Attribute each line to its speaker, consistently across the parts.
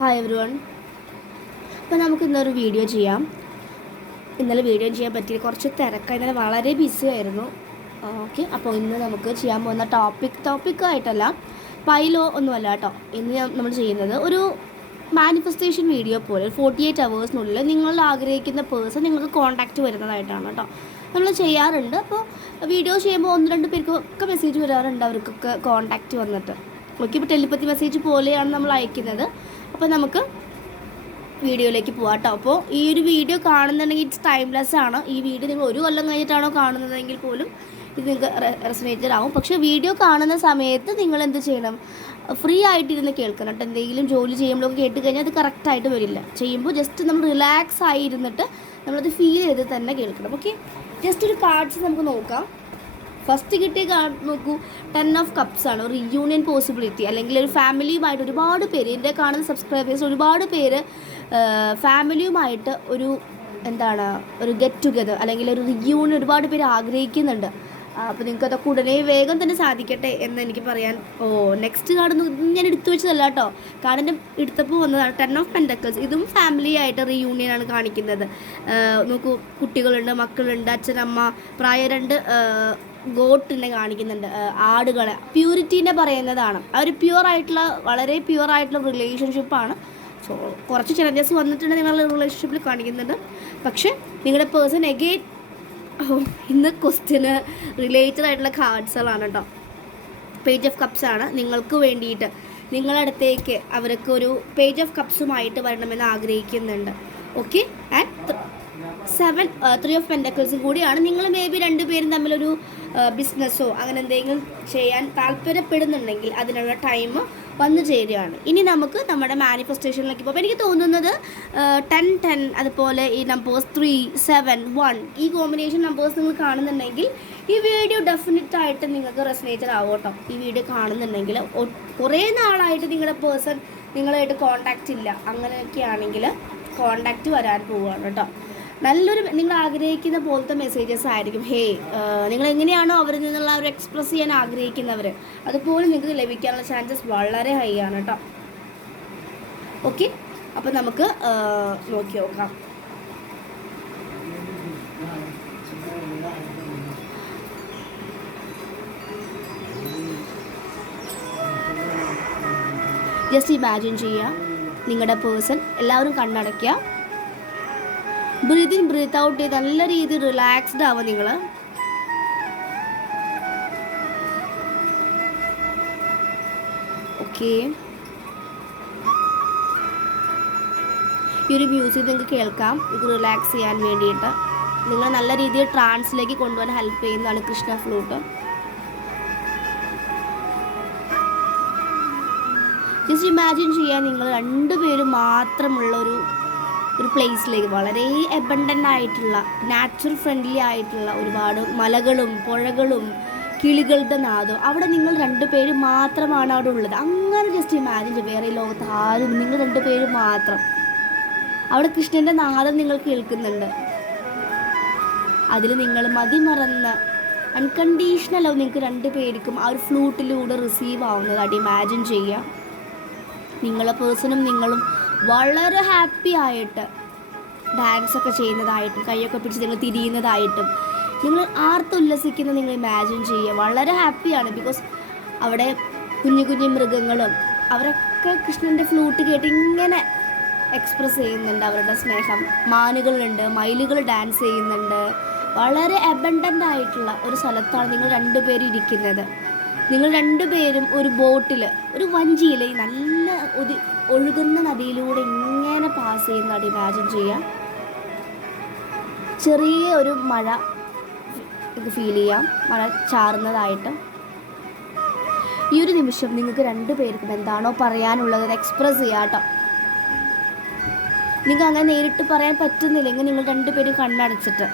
Speaker 1: Hi every one അപ്പോൾ നമുക്ക് ഇന്നൊരു വീഡിയോ ചെയ്യാം. ഇന്നലെ വീഡിയോ ചെയ്യാൻ പറ്റിയ കുറച്ച് തിരക്കായി ഇന്നലെ വളരെ ബിസി ആയിരുന്നു. ഓക്കെ അപ്പോൾ ഇന്ന് നമുക്ക് ചെയ്യാൻ പോകുന്ന ടോപ്പിക് ടോപ്പിക്കായിട്ടല്ല പൈലോ ഒന്നുമല്ല കേട്ടോ. ഇന്ന് നമ്മൾ ചെയ്യുന്നത് ഒരു മാനിഫെസ്റ്റേഷൻ വീഡിയോ പോലെ ഫോർട്ടി എയ്റ്റ് അവേഴ്സിനുള്ളിൽ നിങ്ങൾ ആഗ്രഹിക്കുന്ന പേഴ്സൺ നിങ്ങൾക്ക് കോൺടാക്റ്റ് വരുന്നതായിട്ടാണ് കേട്ടോ. നമ്മൾ ചെയ്യാറുണ്ട്. അപ്പോൾ വീഡിയോ ചെയ്യുമ്പോൾ ഒന്ന് രണ്ട് പേർക്കൊക്കെ മെസ്സേജ് വരാറുണ്ട് അവർക്കൊക്കെ കോൺടാക്റ്റ് വന്നിട്ട്. ഓക്കെ ഇപ്പോൾ ടെലിപ്പത്തി മെസ്സേജ് പോലെയാണ് നമ്മൾ അയക്കുന്നത്. അപ്പോൾ നമുക്ക് വീഡിയോയിലേക്ക് പോവാം കേട്ടോ. അപ്പോൾ ഈ ഒരു വീഡിയോ കാണുന്നുണ്ടെങ്കിൽ ഇറ്റ്സ് ടൈംലെസ് ആണ്. ഈ വീഡിയോ നിങ്ങൾ ഒരു കൊല്ലം കഴിഞ്ഞിട്ടാണോ കാണുന്നതെങ്കിൽ പോലും ഇത് നിങ്ങൾക്ക് റെസനേറ്റഡ് ആവും. പക്ഷേ വീഡിയോ കാണുന്ന സമയത്ത് നിങ്ങൾ എന്ത് ചെയ്യണം? ഫ്രീ ആയിട്ടിരുന്ന് കേൾക്കണം കേട്ടോ. എന്തെങ്കിലും ജോലി ചെയ്യുമ്പോഴൊക്കെ കേട്ട് കഴിഞ്ഞാൽ അത് കറക്റ്റായിട്ട് വരില്ല. ചെയ്യുമ്പോൾ ജസ്റ്റ് നമ്മൾ റിലാക്സ് ആയി ഇരുന്നിട്ട് നമ്മളത് ഫീൽ ചെയ്ത് തന്നെ കേൾക്കണം. ഓക്കെ ജസ്റ്റ് ഒരു കാർഡ്സ് നമുക്ക് നോക്കാം. ഫസ്റ്റ് കിട്ടിയ കാർഡ് നോക്കൂ ടെൻ ഓഫ് കപ്സ് ആണ് ഒരു യൂണിയൻ പോസിബിലിറ്റി അല്ലെങ്കിൽ ഒരു ഫാമിലിയുമായിട്ട് ഒരുപാട് പേര് എന്റെ കാണുന്ന സബ്സ്ക്രൈബേഴ്സ് ഒരുപാട് പേര് ഫാമിലിയുമായിട്ട് ഒരു എന്താണ് ഒരു ഗെറ്റ് ടുഗദർ അല്ലെങ്കിൽ ഒരു റിയൂണിയൻ ഒരുപാട് പേര് ആഗ്രഹിക്കുന്നുണ്ട്. അപ്പോൾ നിങ്ങൾക്ക് അതൊക്കെ ഉടനെ വേഗം തന്നെ സാധിക്കട്ടെ എന്ന് എനിക്ക് പറയാൻ ഓ നെക്സ്റ്റ് കാർഡ് ഞാൻ എടുത്തു വെച്ചതല്ല കേട്ടോ. കാർഡിന്റെ എടുത്തപ്പോൾ വന്നതാണ് ടെൻ ഓഫ് പെൻഡക്കൽസ് ഇതും ഫാമിലി ആയിട്ട് റീയൂണിയൻ ആണ് കാണിക്കുന്നത്. നോക്കൂ കുട്ടികളുണ്ട് മക്കളുണ്ട് അച്ഛനമ്മ പ്രായ രണ്ട് ഗോട്ടിനെ കാണിക്കുന്നുണ്ട് ആടുകളെ. പ്യൂരിറ്റീനെ പറയുന്നതാണ്. അവർ പ്യുവർ ആയിട്ടുള്ള വളരെ പ്യുവർ ആയിട്ടുള്ള റിലേഷൻഷിപ്പാണ് സോ കുറച്ച് ചലഞ്ചസ് വന്നിട്ടുണ്ട് നിങ്ങളുടെ റിലേഷൻഷിപ്പിൽ കാണിക്കുന്നുണ്ട്. പക്ഷേ നിങ്ങളുടെ പേഴ്സൺ എഗെയിൻ ഇന്ന് ക്വസ്റ്റ്യന് റിലേറ്റഡ് ആയിട്ടുള്ള കാർഡ്സുകളാണ് കേട്ടോ പേജ് ഓഫ് കപ്സ് ആണ്. നിങ്ങൾക്ക് വേണ്ടിയിട്ട് നിങ്ങളുടെ അടുത്തേക്ക് അവർക്ക് ഒരു പേജ് ഓഫ് കപ്സുമായിട്ട് വരണമെന്ന് ആഗ്രഹിക്കുന്നുണ്ട്. Okay and seven three of പെൻഡക്കിൾസും കൂടിയാണ്. നിങ്ങൾ മേ ബി രണ്ടുപേരും തമ്മിലൊരു ബിസിനസ്സോ അങ്ങനെ എന്തെങ്കിലും ചെയ്യാൻ താല്പര്യപ്പെടുന്നുണ്ടെങ്കിൽ അതിനുള്ള ടൈം വന്നു ചേരുകയാണ്. ഇനി നമുക്ക് നമ്മുടെ മാനിഫെസ്റ്റേഷനിലേക്ക് പോകും. എനിക്ക് തോന്നുന്നത് ടെൻ ടെൻ അതുപോലെ ഈ നമ്പേഴ്സ് ത്രീ സെവൻ വൺ ഈ കോമ്പിനേഷൻ നമ്പേഴ്സ് നിങ്ങൾ കാണുന്നുണ്ടെങ്കിൽ ഈ വീഡിയോ ഡെഫിനറ്റ് ആയിട്ട് നിങ്ങൾക്ക് റെസനേറ്റഡ് ആവും കേട്ടോ. ഈ വീഡിയോ കാണുന്നുണ്ടെങ്കിൽ കുറേ നാളായിട്ട് നിങ്ങളുടെ പേഴ്സൺ നിങ്ങളായിട്ട് കോണ്ടാക്റ്റ് ഇല്ല. അങ്ങനെയൊക്കെ ആണെങ്കിൽ കോണ്ടാക്റ്റ് വരാൻ പോവുകയാണ് കേട്ടോ. നല്ലൊരു നിങ്ങൾ ആഗ്രഹിക്കുന്ന പോലത്തെ മെസ്സേജസ് ആയിരിക്കും. ഹേ നിങ്ങൾ എങ്ങനെയാണോ അവരിൽ നിന്നുള്ള ഒരു എക്സ്പ്രസ് ചെയ്യാൻ ആഗ്രഹിക്കുന്നവർ അതുപോലെ നിങ്ങൾക്ക് ലഭിക്കാനുള്ള ചാൻസസ് വളരെ ഹൈ ആണ് കേട്ടോ ഓക്കെ അപ്പം നമുക്ക് നോക്കി നോക്കാം. ജസ്റ്റ് ഇമാജിൻ ചെയ്യുക നിങ്ങളുടെ പേഴ്സൺ എല്ലാവരും കണ്ണടയ്ക്കുക. ബ്രീത്ത് ബ്രീത്ത് ഔട്ട് ചെയ്ത് നല്ല രീതിയിൽ റിലാക്സ്ഡ് ആവാം നിങ്ങൾ ഓക്കെ ഈ ഒരു മ്യൂസിക് നിങ്ങൾക്ക് കേൾക്കാം. ഇത് റിലാക്സ് ചെയ്യാൻ വേണ്ടിയിട്ട്. നിങ്ങൾ നല്ല രീതിയിൽ ട്രാൻസിലേക്ക് കൊണ്ടുപോകാൻ ഹെൽപ്പ് ചെയ്യുന്നതാണ് കൃഷ്ണ ഫ്ലൂട്ട് ജസ്റ്റ് ഇമാജിൻ ചെയ്യാൻ നിങ്ങൾ രണ്ടുപേരും മാത്രമുള്ള ഒരു പ്ലേസിലേക്ക് വളരെ എബണ്ടന്റ് ആയിട്ടുള്ള നാച്ചുറൽ ഫ്രണ്ട്ലി ആയിട്ടുള്ള ഒരുപാട് മലകളും പുഴകളും കിളികളുടെ നാദം. അവിടെ നിങ്ങൾ രണ്ടുപേരും മാത്രമാണ് അവിടെ ഉള്ളത്. അങ്ങനെ ജസ്റ്റ് ഇമാജിൻ ചെയ്യും വേറെ ലോകത്ത് ആരും നിങ്ങൾ പേര് മാത്രം. അവിടെ കൃഷ്ണന്റെ നാദം നിങ്ങൾ കേൾക്കുന്നുണ്ട്. അതിൽ നിങ്ങൾ മതിമറന്ന് അൺകണ്ടീഷണൽ നിങ്ങൾക്ക് നിങ്ങൾക്ക് രണ്ടുപേർക്കും ആ ഒരു ഫ്ലൂട്ടിലൂടെ റിസീവ് ആവുന്നത് ആവുന്നതായിട്ട് ഇമാജിൻ ചെയ്യുക. നിങ്ങളെ പേഴ്സണും നിങ്ങളും വളരെ ഹാപ്പി ആയിട്ട് ഡാൻസ് ഒക്കെ ചെയ്യുന്നതായിട്ടും കൈയൊക്കെ പിടിച്ച് നിങ്ങൾ തിരിയുന്നതായിട്ടും നിങ്ങൾ ആർത്തുല്ലസിക്കുന്ന നിങ്ങൾ ഇമാജിൻ ചെയ്യുക. വളരെ ഹാപ്പിയാണ് ബിക്കോസ് അവിടെ കുഞ്ഞു കുഞ്ഞു മൃഗങ്ങളും അവരൊക്കെ കൃഷ്ണന്റെ ഫ്ലൂട്ട് കേട്ട് ഇങ്ങനെ എക്സ്പ്രസ് ചെയ്യുന്നുണ്ട്. അവരുടെ സ്നേഹം. മാനുകളുണ്ട് മയിലുകൾ ഡാൻസ് ചെയ്യുന്നുണ്ട്. വളരെ അബണ്ടന്റ് ആയിട്ടുള്ള ഒരു സ്ഥലത്താണ് നിങ്ങൾ രണ്ടുപേരും ഇരിക്കുന്നത്. നിങ്ങൾ രണ്ടുപേരും ഒരു ബോട്ടിൽ ഒരു വഞ്ചിയിൽ നല്ല ഒരു ഒഴുകുന്ന നദിയിലൂടെ ഇങ്ങനെ പാസ് ചെയ്യുന്നതാണ് ഇമാജിൻ ചെയ്യാം ചെറിയ ഒരു മഴ ഫീൽ ചെയ്യാം. മഴ ചാറുന്നതായിട്ട്. ഈ ഒരു നിമിഷം നിങ്ങൾക്ക് രണ്ടു പേർക്കും എന്താണോ പറയാനുള്ളത് എക്സ്പ്രസ് ചെയ്യാം കേട്ടോ. നിങ്ങൾക്ക് അങ്ങനെ നേരിട്ട് പറയാൻ പറ്റുന്നില്ലെങ്കിൽ നിങ്ങൾ രണ്ടുപേരും കണ്ണടച്ചിട്ട്.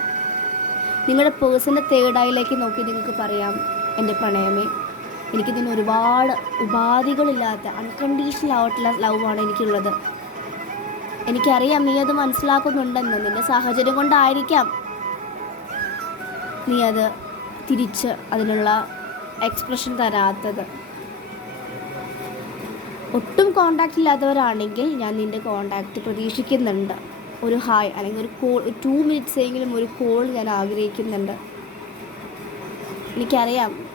Speaker 1: നിങ്ങളുടെ പേഴ്സന്റെ തേർഡ് നോക്കി നിങ്ങൾക്ക് പറയാം എന്റെ പ്രണയമേ. എനിക്ക് ഇതിന് ഒരുപാട് ഉപാധികളില്ലാത്ത അൺകണ്ടീഷണൽ ആയിട്ടുള്ള ലവാണ് എനിക്കുള്ളത്. എനിക്കറിയാം നീ അത് മനസ്സിലാക്കുന്നുണ്ടെന്ന്. നിന്റെ സാഹചര്യം കൊണ്ടായിരിക്കാം നീ അത് തിരിച്ച് അതിനുള്ള എക്സ്പ്രഷൻ തരാത്തത്. ഒട്ടും കോണ്ടാക്റ്റ് ഇല്ലാത്തവരാണെങ്കിൽ ഞാൻ നിന്റെ കോണ്ടാക്റ്റ് പ്രതീക്ഷിക്കുന്നുണ്ട്. ഒരു ഹായ് അല്ലെങ്കിൽ ഒരു കോൾ ടു മിനിറ്റ്സ് എങ്കിലും ഒരു കോൾ ഞാൻ ആഗ്രഹിക്കുന്നുണ്ട്. എനിക്കറിയാം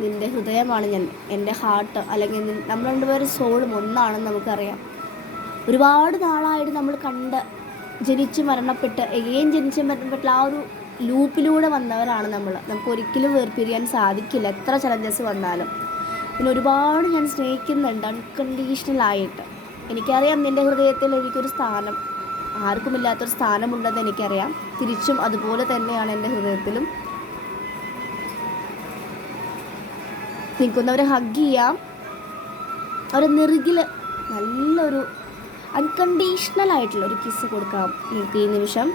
Speaker 1: നിന്റെ ഹൃദയമാണ് ഞാൻ എന്റെ ഹാർട്ട് അല്ലെങ്കിൽ നമ്മൾ രണ്ടുപേരും സോളും ഒന്നാണെന്ന് നമുക്കറിയാം. ഒരുപാട് നാളായിട്ട് നമ്മൾ കണ്ട് ജനിച്ച് മരണപ്പെട്ട് എഗെയിൻ ജനിച്ച് മരണപ്പെട്ട ആ ഒരു ലൂപ്പിലൂടെ വന്നവരാണ് നമ്മൾ. നമുക്ക് ഒരിക്കലും വേർപിരിയാൻ സാധിക്കില്ല എത്ര ചലഞ്ചസ് വന്നാലും. പിന്നെ ഒരുപാട് ഞാൻ സ്നേഹിക്കുന്നുണ്ട് അൺകണ്ടീഷണലായിട്ട് എനിക്കറിയാം നിന്റെ ഹൃദയത്തിൽ എനിക്കൊരു സ്ഥാനം ആർക്കുമില്ലാത്തൊരു സ്ഥാനമുണ്ടെന്ന് എനിക്കറിയാം. തിരിച്ചും അതുപോലെ തന്നെയാണ് എന്റെ ഹൃദയത്തിലും. നിൽക്കുന്നവരെ ഹഗ് ചെയ്യാം. അവരെ നെറുകിൽ നല്ലൊരു അൺകണ്ടീഷണൽ ആയിട്ടുള്ള ഒരു കിസ് കൊടുക്കാം. നിങ്ങൾക്ക് ഈ നിമിഷം.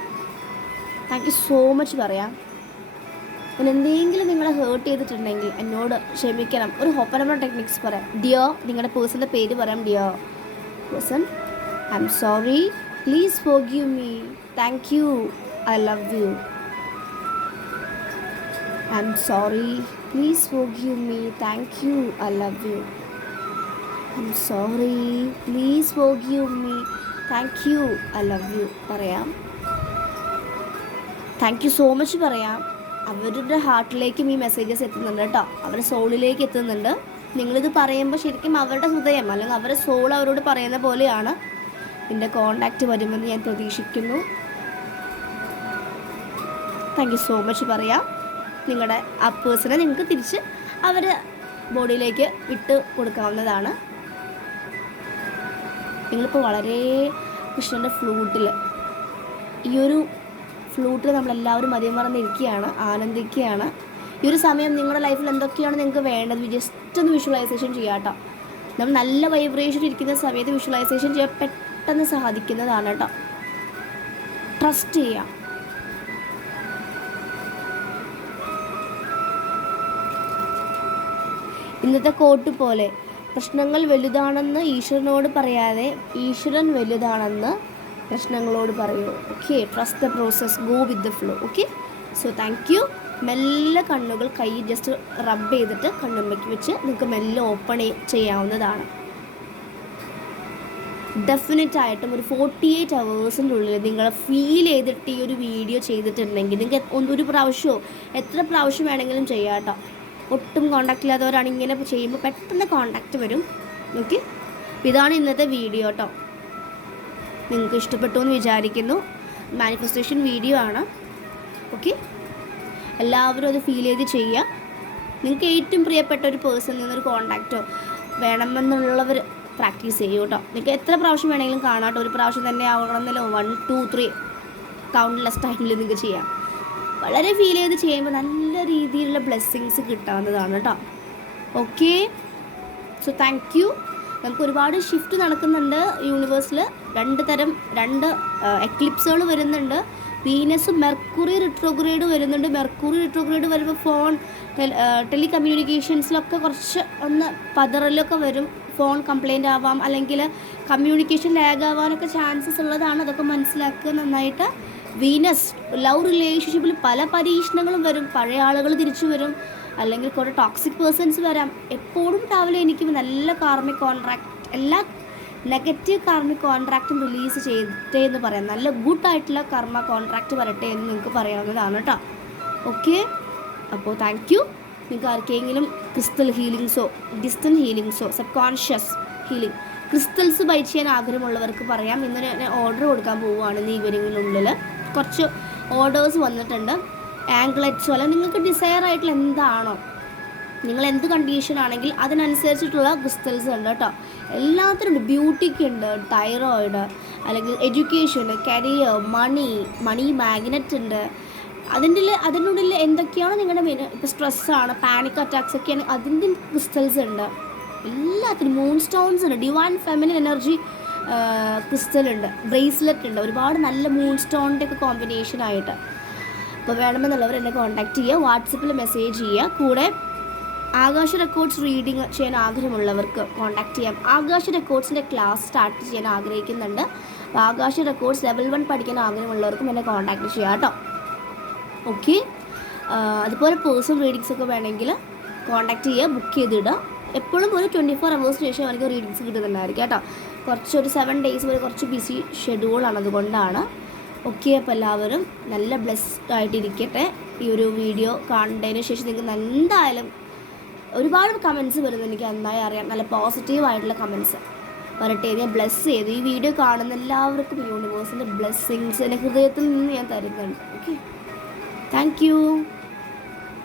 Speaker 1: താങ്ക് യു സോ മച്ച് പറയാം. ഞാൻ എന്തെങ്കിലും നിങ്ങളെ ഹേർട്ട് ചെയ്തിട്ടുണ്ടെങ്കിൽ എന്നോട് ക്ഷമിക്കണം. ഒരു ഹോപ്പനമ്പർ ടെക്നിക്സ് പറയാം. ഡിയോ നിങ്ങളുടെ പേഴ്സന്റെ പേര് പറയാം deo person I'm sorry please forgive me thank you I love you I'm sorry please forgive me thank you I love you I'm sorry please forgive me thank you I love you പറയാം. Thank you so much പറയാം. അവരുടെ ഹാർട്ടിലേക്കും ഈ messages എത്തുന്നുണ്ട് കേട്ടോ. അവരുടെ സോളിലേക്ക് എത്തുന്നുണ്ട്. നിങ്ങളിത് പറയുമ്പോൾ ശരിക്കും അവരുടെ ഹൃദയം അല്ലെങ്കിൽ അവരുടെ സോൾ അവരോട് പറയുന്ന പോലെയാണ് എന്റെ കോണ്ടാക്റ്റ് വരുമെന്ന് ഞാൻ പ്രതീക്ഷിക്കുന്നു. താങ്ക് യു സോ മച്ച് പറയാം. നിങ്ങളുടെ ആ പേഴ്സണെ നിങ്ങൾക്ക് തിരിച്ച് അവർ ബോഡിയിലേക്ക് വിട്ട് കൊടുക്കാവുന്നതാണ്. നിങ്ങളിപ്പോൾ വളരെ കൃഷ്ണന്റെ ഫ്ലൂട്ടിൽ ഈ ഒരു ഫ്ലൂട്ടിൽ നമ്മളെല്ലാവരും മതിയം മറന്നിരിക്കുകയാണ് ആനന്ദിക്കുകയാണ്. ഈ ഒരു സമയം നിങ്ങളുടെ ലൈഫിൽ എന്തൊക്കെയാണ് നിങ്ങൾക്ക് വേണ്ടത്? ജസ്റ്റ് ഒന്ന് വിഷ്വലൈസേഷൻ ചെയ്യാം കേട്ടോ. നമ്മൾ നല്ല വൈബ്രേഷൻ ഇരിക്കുന്ന സമയത്ത് വിഷ്വലൈസേഷൻ ചെയ്യാൻ പെട്ടെന്ന് സാധിക്കുന്നതാണ് കേട്ടോ. ട്രസ്റ്റ് ചെയ്യാം. ഇന്നത്തെ കോട്ട് പോലെ പ്രശ്നങ്ങൾ വലുതാണെന്ന് ഈശ്വരനോട് പറയാതെ ഈശ്വരൻ വലുതാണെന്ന് പ്രശ്നങ്ങളോട് പറയൂ. Okay trust the process go with the flow okay so thank you മെല്ലെ കണ്ണുകൾ കൈ ജസ്റ്റ് റബ്ബ് ചെയ്തിട്ട് കണ്ണുമ്മയ്ക്ക് വെച്ച് നിങ്ങൾക്ക് മെല്ലെ ഓപ്പൺ ചെയ്യാവുന്നതാണ്. ഡെഫിനറ്റ് ആയിട്ടും ഒരു ഫോർട്ടി എയ്റ്റ് അവേഴ്സിന്റെ ഉള്ളിൽ നിങ്ങൾ ഫീൽ ചെയ്തിട്ട് ഈ ഒരു വീഡിയോ ചെയ്തിട്ടുണ്ടെങ്കിൽ നിങ്ങൾക്ക് ഒരു പ്രാവശ്യമോ എത്ര പ്രാവശ്യം വേണമെങ്കിലും ചെയ്യാം കേട്ടോ ഒട്ടും കോണ്ടാക്ട് ഇല്ലാത്തവരാണ് ഇങ്ങനെ ചെയ്യുമ്പോൾ പെട്ടെന്ന് കോണ്ടാക്റ്റ് വരും. ഓക്കെ ഇതാണ് ഇന്നത്തെ വീഡിയോ കേട്ടോ നിങ്ങൾക്ക് ഇഷ്ടപ്പെട്ടു എന്ന് വിചാരിക്കുന്നു. മാനിഫെസ്റ്റേഷൻ വീഡിയോ ആണ്. ഓക്കെ എല്ലാവരും അത് ഫീൽ ചെയ്ത് ചെയ്യുക. നിങ്ങൾക്ക് ഏറ്റവും പ്രിയപ്പെട്ട ഒരു പേഴ്സണിൽ നിന്നൊരു കോണ്ടാക്റ്റോ വേണമെന്നുള്ളവർ പ്രാക്ടീസ് ചെയ്യൂ കേട്ടോ നിങ്ങൾക്ക് എത്ര പ്രാവശ്യം വേണമെങ്കിലും കാണാം കേട്ടോ ഒരു പ്രാവശ്യം തന്നെ ആവണമെന്നല്ലോ. വൺ ടു ത്രീ കൗണ്ട്ലെസ് ടൈമിൽ നിങ്ങൾക്ക് ചെയ്യാം. വളരെ ഫീൽ ചെയ്ത് ചെയ്യുമ്പോൾ നല്ല രീതിയിലുള്ള ബ്ലെസ്സിങ്സ് കിട്ടാവുന്നതാണ് കേട്ടോ ഓക്കെ സോ താങ്ക് യു നമുക്ക് ഒരുപാട് ഷിഫ്റ്റ് നടക്കുന്നുണ്ട് യൂണിവേഴ്സിൽ രണ്ട് തരം രണ്ട് എക്ലിപ്സുകൾ വരുന്നുണ്ട്. വീനസും മെർക്കുറി റിട്രോഗ്രേഡ് വരുന്നുണ്ട്. മെർക്കുറി റിട്രോഗ്രേഡ് വരുമ്പോൾ ഫോൺ ടെലി കമ്മ്യൂണിക്കേഷൻസിലൊക്കെ കുറച്ച് ഒന്ന് പതറലൊക്കെ വരും. ഫോൺ കംപ്ലൈന്റ് ആവാം. അല്ലെങ്കിൽ കമ്മ്യൂണിക്കേഷൻ ലാഗ് ആവാനൊക്കെ ചാൻസസ് ഉള്ളതാണ്. അതൊക്കെ മനസ്സിലാക്കുക നന്നായിട്ട്. വീനസ് ലവ് റിലേഷൻഷിപ്പിൽ പല പരീക്ഷണങ്ങളും വരും. പഴയ ആളുകൾ തിരിച്ചു വരും. അല്ലെങ്കിൽ കുറേ ടോക്സിക് പേഴ്സൺസ് വരാം. എപ്പോഴും രാവിലെ എനിക്ക് നല്ല കാർമിക് കോൺട്രാക്ട് എല്ലാ നെഗറ്റീവ് കാർമിക് കോൺട്രാക്റ്റും റിലീസ് ചെയ്തിട്ടേ എന്ന് പറയാം. നല്ല ഗുഡ് ആയിട്ടുള്ള കർമ്മ കോൺട്രാക്റ്റ് വരട്ടെ എന്ന് നിങ്ങൾക്ക് പറയാവുന്നതാണ് കേട്ടോ ഓക്കെ അപ്പോൾ താങ്ക് യു നിങ്ങൾക്ക് ആർക്കെങ്കിലും ക്രിസ്റ്റൽ ഹീലിങ്സോ ഡിസ്റ്റൻ ഹീലിങ്സോ subconscious healing crystals buy ചെയ്യാൻ ആഗ്രഹമുള്ളവർക്ക് പറയാം. ഇന്ന് ഞാൻ ഓർഡർ കൊടുക്കാൻ പോവുകയാണ് ഈവനിങ്ങിനുള്ളിൽ കുറച്ച് ഓർഡേഴ്സ് വന്നിട്ടുണ്ട്. ആംഗ്ലറ്റ്സ് അല്ലെങ്കിൽ നിങ്ങൾക്ക് ഡിസയർ ആയിട്ടുള്ള എന്താണോ നിങ്ങൾ എന്ത് കണ്ടീഷൻ ആണെങ്കിൽ അതിനനുസരിച്ചിട്ടുള്ള ക്രിസ്റ്റൽസ് ഉണ്ട് കേട്ടോ. എല്ലാത്തിനും ഉണ്ട്. ബ്യൂട്ടിക്ക് ഉണ്ട് തൈറോയിഡ് അല്ലെങ്കിൽ education career money money magnet ഉണ്ട്. അതിന്റെ അതിനുള്ളിൽ എന്തൊക്കെയാണ് നിങ്ങളുടെ മെയിൻ ഇപ്പോൾ സ്ട്രെസ്സാണ് പാനിക് അറ്റാക്സ് ഒക്കെയാണ് അതിന്റെ ക്രിസ്റ്റൽസ് ഉണ്ട്. എല്ലാത്തിനും മൂൺ സ്റ്റോൺസ് ഉണ്ട്. ഡിവൈൻ ഫെമിനിൻ എനർജി ക്രിസ്റ്റൽ ഉണ്ട് ബ്രേസ്ലെറ്റ് ഉണ്ട്. ഒരുപാട് നല്ല മൂൺ സ്റ്റോണിന്റെ ഒക്കെ കോമ്പിനേഷൻ ആയിട്ട്. അപ്പോൾ വേണമെന്നുള്ളവർ എന്നെ കോൺടാക്ട് ചെയ്യുക വാട്സപ്പിൽ മെസ്സേജ് ചെയ്യുക. കൂടെ ആകാശ റെക്കോർഡ്സ് റീഡിങ് ചെയ്യാൻ ആഗ്രഹമുള്ളവർക്ക് കോൺടാക്ട് ചെയ്യാം. ആകാശ റെക്കോർഡ്സിന്റെ ക്ലാസ് സ്റ്റാർട്ട് ചെയ്യാൻ ആഗ്രഹിക്കുന്നുണ്ട്. അപ്പോൾ ആകാശ റെക്കോർഡ്സ് ലെവൽ വൺ പഠിക്കാൻ ആഗ്രഹമുള്ളവർക്കും എന്നെ കോൺടാക്ട് ചെയ്യാം കേട്ടോ. ഓക്കെ അതുപോലെ പേഴ്സണൽ റീഡിങ്സ് ഒക്കെ വേണമെങ്കിൽ കോൺടാക്ട് ചെയ്യുക ബുക്ക് ചെയ്തിടുക. എപ്പോഴും ഒരു ട്വന്റി ഫോർ അവേഴ്സിന് ശേഷം അവർക്ക് റീഡിങ്സ് കിട്ടുന്നുണ്ടായിരിക്കും കേട്ടോ. കുറച്ച് ഒരു സെവൻ ഡേയ്സ് വരെ കുറച്ച് ബിസി ഷെഡ്യൂളാണ് അതുകൊണ്ടാണ് ഓക്കെ അപ്പോൾ എല്ലാവരും നല്ല ബ്ലെസ്ഡ് ആയിട്ടിരിക്കട്ടെ. ഈ ഒരു വീഡിയോ കാണേണ്ടതിന് ശേഷം നിങ്ങൾക്ക് എന്തായാലും ഒരുപാട് കമൻസ് വരുന്നത് എനിക്ക് എന്തായാലും അറിയാം. നല്ല പോസിറ്റീവ് ആയിട്ടുള്ള കമൻസ് വരട്ടെ. ഞാൻ ബ്ലെസ് ചെയ്തു. ഈ വീഡിയോ കാണുന്ന എല്ലാവർക്കും യൂണിവേഴ്സിന്റെ ബ്ലെസ്സിങ്സ് എന്റെ ഹൃദയത്തിൽ നിന്ന് ഞാൻ തരുന്നുണ്ട്. Okay thank